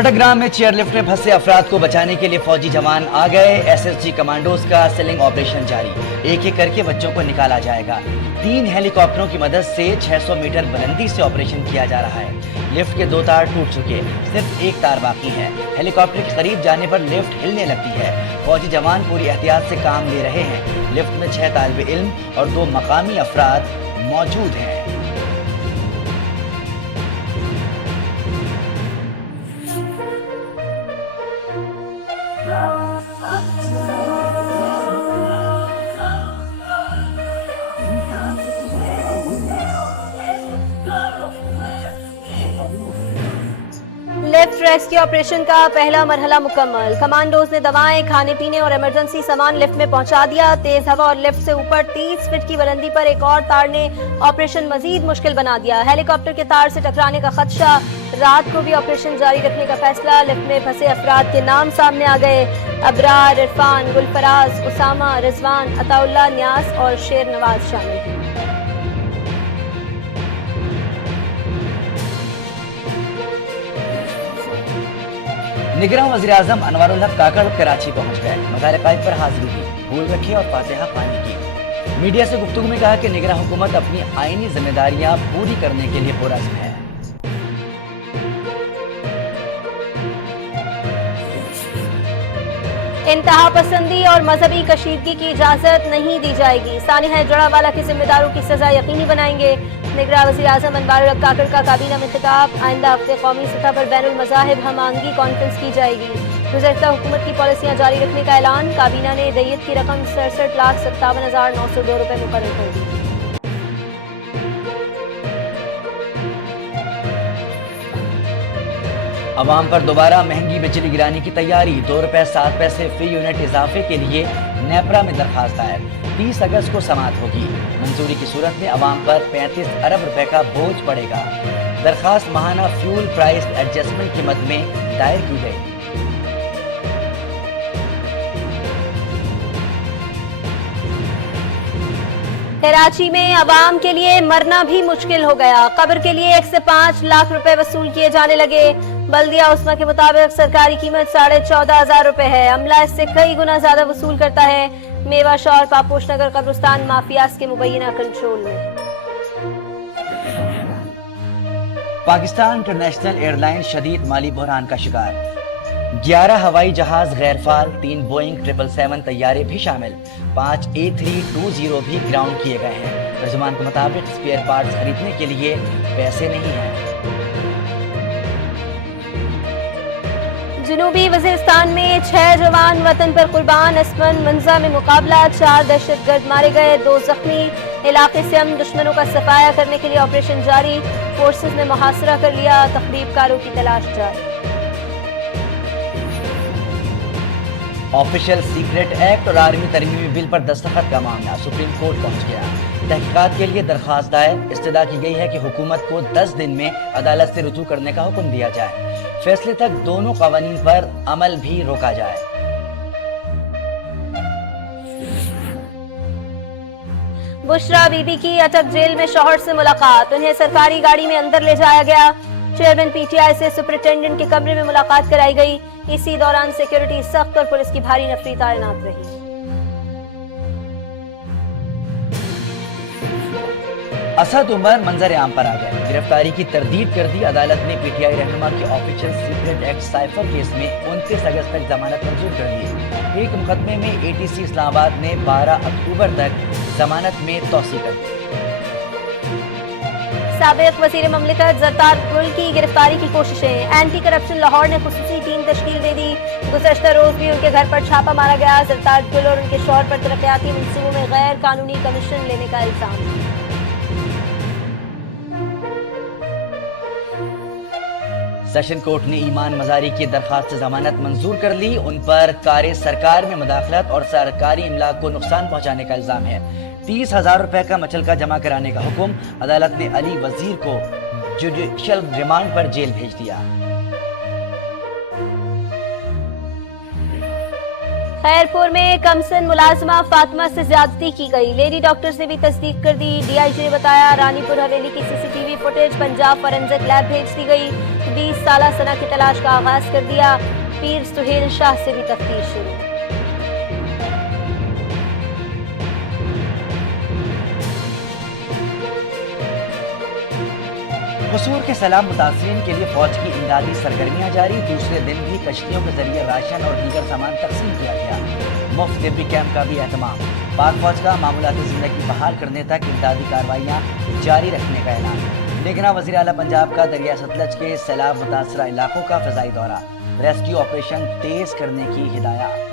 पटग्राम में चेयरलिफ्ट में फंसे अफराद को बचाने के लिए फौजी जवान आ गए। एसएसजी कमांडोज का सेलिंग ऑपरेशन जारी। एक एक करके बच्चों को निकाला जाएगा। 3 हेलीकॉप्टरों की मदद से 600 मीटर बुलंदी से ऑपरेशन किया जा रहा है। लिफ्ट के 2 तार टूट चुके, सिर्फ 1 तार बाकी है। हेलीकॉप्टर के करीब जाने पर लिफ्ट हिलने लगती है। फौजी जवान पूरी एहतियात से काम ले रहे हैं। लिफ्ट में 6 तालिब इल्म और 2 मकामी अफराद मौजूद हैं। लिफ्ट रेस्क्यू ऑपरेशन का पहला मरहला मुकम्मल। कमांडोज ने दवाएं, खाने पीने और इमरजेंसी सामान लिफ्ट में पहुंचा दिया। तेज हवा और लिफ्ट से ऊपर 30 फीट की बुलंदी पर एक और तार ने ऑपरेशन मजीद मुश्किल बना दिया। हेलीकॉप्टर के तार से टकराने का खदशा, रात को भी ऑपरेशन जारी रखने का फैसला। लिफ्ट में फंसे अफराद के नाम सामने आ गए। अबरार, इरफान, गुलफराज, उसामा, रिजवान, अताउल्ला, न्यास और शेर नवाज शामिल हैं। निगरान वज़ीर आज़म अनवारुल हक काकड़ कराची पहुंच गए। मज़ार-ए-क़ाइद पर हाजिरी दी, फूल रखे और फातिहा पानी की। मीडिया से गुफ्तगू में कहा कि निगरान हुकूमत अपनी आईनी जिम्मेदारियां पूरी करने के लिए पुरअज़्म है। इंतहा पसंदी और मजहबी कशीदगी की इजाजत नहीं दी जाएगी। सानिया जड़ावाला के जिम्मेदारों की सजा यकीनी बनाएंगे। निगरान वज़ीर आज़म अनवारुल हक काकड़ का काबीना में खिताब। आइंदा हफ्ते कौमी सतह पर बैनुल मज़ाहिब हमांगी कॉन्फ्रेंस की जाएगी। गुज़श्ता हुकूमत की पॉलिसियां जारी रखने का ऐलान। काबीना ने दैयत की रकम 67,57,902 रुपए मुकर्रर कर दी। अवाम पर दोबारा महंगी बिजली गिराने की तैयारी। 2 रुपए 7 पैसे फी यूनिट इजाफे के लिए नेपरा में दरखास्त दायर। 30 अगस्त को समाअत होगी। मंजूरी की सूरत में अवाम पर 35 अरब रुपए का बोझ पड़ेगा। दरखास्त माहाना फ्यूल प्राइस एडजस्टमेंट की मद में दायर की गई। कराची में अवाम के लिए मरना भी मुश्किल हो गया। कब्र के लिए 1 से 5 लाख रुपए वसूल किए जाने लगे। बल्दिया उस्मा के मुताबिक सरकारी कीमत 14,500 रुपए है। अमला इससे कई गुना ज्यादा वसूल करता है। मेवाशा और पापोश नगर कब्रिस्तान माफियाज के मुबैना कंट्रोल में। पाकिस्तान इंटरनेशनल एयरलाइन शदीद माली बहरान का शिकार। 11 हवाई जहाज गैरफाल, 3 बोइंग 777 तैयारे भी शामिल। 5 A320 भी ग्राउंड किए गए हैं। तर्जुमान के मुताबिक स्पेयर पार्ट्स खरीदने के लिए पैसे नहीं हैं। जनूबी वजीरिस्तान में 6 जवान वतन पर कुर्बान। असमन मंजा में मुकाबला, 4 दहशतगर्द मारे गए, 2 जख्मी। इलाके से हम दुश्मनों का सफाया करने के लिए ऑपरेशन जारी। फोर्सेस ने मुहासरा कर लिया। तखरीबकारों की तलाश जारी। ऑफिशियल सीक्रेट एक्ट और आर्मी तरमीमी बिल पर दस्तखत का मामला सुप्रीम कोर्ट पहुंच गया। तहकीकात के लिए दरखास्त दायर। इस्तदा की गई है कि हुकूमत को 10 दिन में अदालत से रुजू करने का हुक्म दिया जाए। फैसले तक दोनों कानून पर अमल भी रोका जाए। बुशरा बीबी की अटक जेल में शौहर से मुलाकात। उन्हें सरकारी गाड़ी में अंदर ले जाया गया। चेयरमैन पीटीआई से सुपरिटेंडेंट के कमरे में मुलाकात कराई गई। इसी दौरान सिक्योरिटी सख्त और पुलिस की भारी नफरी तैनात रही। असद उमर मंजर आम पर आ गए। गिरफ्तारी की तरदीद कर दी। अदालत ने पीटीआई रहनुमा के official secret act cipher case में 29 अगस्त तक जमानत मंजूर कर दी। एक मुकदमे में एटीसी इस्लामाबाद ने 12 अक्टूबर तक जमानत में तौसी कर दी। साबिक वजीर ममलिकत जरदार गुल की गिरफ्तारी की कोशिशें। एंटी करप्शन लाहौर ने खुसूसी टीम तश्कील दे दी। गुज़श्ता रोज भी उनके घर पर छापा मारा गया। जरदार गुल और उनके शौहर पर तरक्याती मंसूबों में गैर कानूनी कमीशन लेने का इल्जाम। सेशन कोर्ट ने ईमान मजारी की दरखास्त से जमानत मंजूर कर ली। उन पर कार्य सरकार में मुदाखलत और सरकारी इमलाक को नुकसान पहुंचाने का इल्जाम है। 30,000 रुपए का मचलका जमा कराने का हुक्म। अदालत ने अली वजीर को जुडिशियल रिमांड पर जेल भेज दिया। खैरपुर में कमसन मुलाजमा फातिमा से ज्यादती की गई। लेडी डॉक्टर से भी तस्दीक कर दी। डीआईजी ने बताया रानीपुर हवेली की CCTV footage Punjab forensic lab भेज दी गई। 20 साल सना की तलाश का आगाज कर दिया। पीर सुहेल शाह से भी तफ्तीश शुरू। कसूर के सैलाब मुतासरीन के लिए फौज की इमदादी सरगर्मियां जारी। दूसरे दिन भी कश्तियों के जरिए राशन और दीगर सामान तकसीम किया गया। मुफ्त तिब्बी कैंप का भी एहतमाम। पाक फौज का मामूलाती जिंदगी बहाल करने तक इमदादी कार्रवाइयाँ जारी रखने का ऐलान। लेकिन वज़ीर आला पंजाब का दरिया सतलज के सैलाब मुतासरा इलाकों का फ़ज़ाई दौरा। रेस्क्यू ऑपरेशन तेज करने की हिदायत।